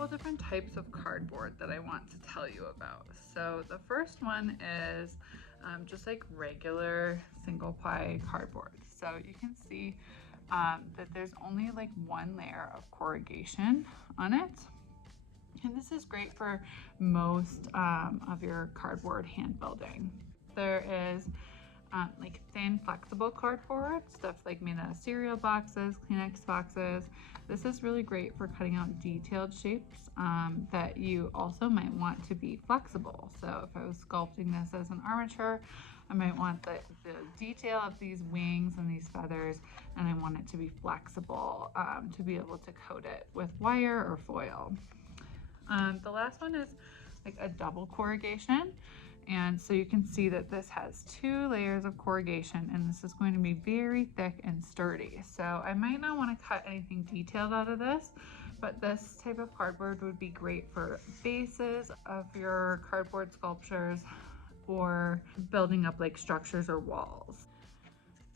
couple different types of cardboard that I want to tell you about. So the first one is just like regular single ply cardboard. So you can see that there's only like one layer of corrugation on it. And this is great for most of your cardboard hand building. There is like thin flexible cardboard, stuff like made out of cereal boxes, Kleenex boxes. This is really great for cutting out detailed shapes that you also might want to be flexible. So if I was sculpting this as an armature, I might want the detail of these wings and these feathers, and I want it to be flexible to be able to coat it with wire or foil. The last one is like a double corrugation. And so you can see that this has 2 layers of corrugation, and this is going to be very thick and sturdy. So I might not want to cut anything detailed out of this, but this type of cardboard would be great for bases of your cardboard sculptures or building up like structures or walls.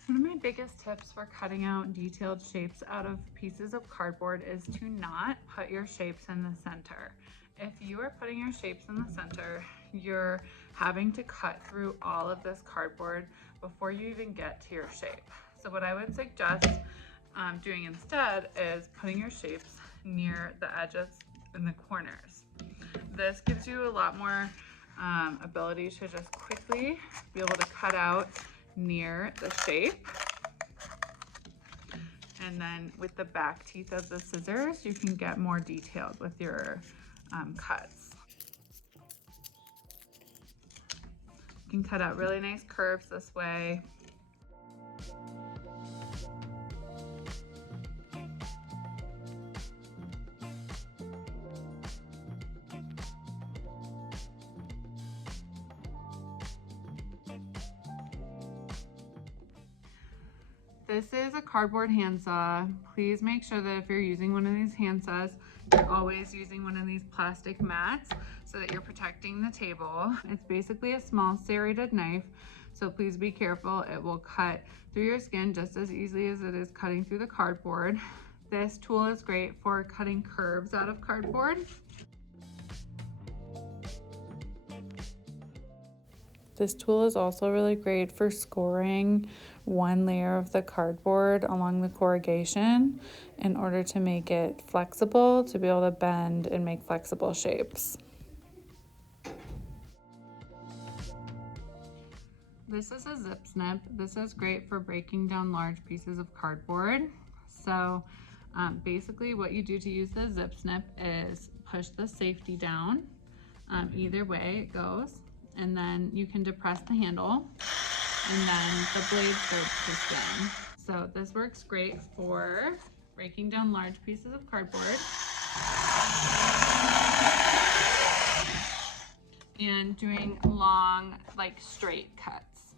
One of my biggest tips for cutting out detailed shapes out of pieces of cardboard is to not put your shapes in the center. If you are putting your shapes in the center, you're having to cut through all of this cardboard before you even get to your shape. So what I would suggest doing instead is putting your shapes near the edges and the corners. This gives you a lot more ability to just quickly be able to cut out near the shape. And then with the back teeth of the scissors, you can get more detailed with your cuts. You can cut out really nice curves this way. This is a cardboard handsaw. Please make sure that if you're using one of these handsaws, you're always using one of these plastic mats so that you're protecting the table. It's basically a small serrated knife, so please be careful. It will cut through your skin just as easily as it is cutting through the cardboard. This tool is great for cutting curves out of cardboard. This tool is also really great for scoring one layer of the cardboard along the corrugation in order to make it flexible, to be able to bend and make flexible shapes. This is a zip snip. This is great for breaking down large pieces of cardboard. So basically what you do to use the zip snip is push the safety down, either way it goes, and then you can depress the handle and then the blade starts to spin. So this works great for breaking down large pieces of cardboard and doing long, like straight cuts.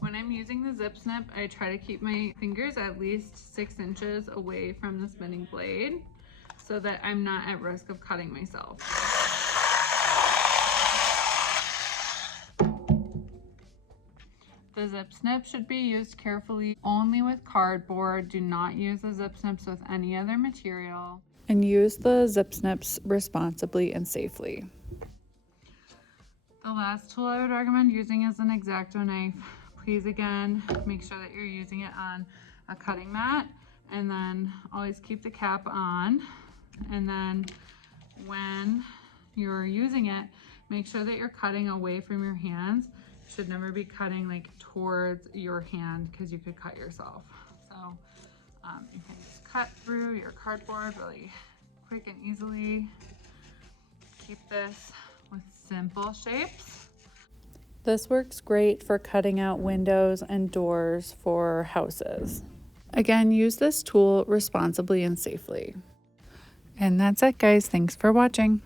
When I'm using the zip snip, I try to keep my fingers at least 6 inches away from the spinning blade so that I'm not at risk of cutting myself. The zip snip should be used carefully only with cardboard. Do not use the zip snips with any other material. And use the zip snips responsibly and safely. The last tool I would recommend using is an X-Acto knife. Please again, make sure that you're using it on a cutting mat, and then always keep the cap on. And then when you're using it, make sure that you're cutting away from your hands. You should never be cutting like towards your hand because you could cut yourself. So you can just cut through your cardboard really quick and easily. Keep this with simple shapes. This works great for cutting out windows and doors for houses. Again, use this tool responsibly and safely. And that's it, guys. Thanks for watching.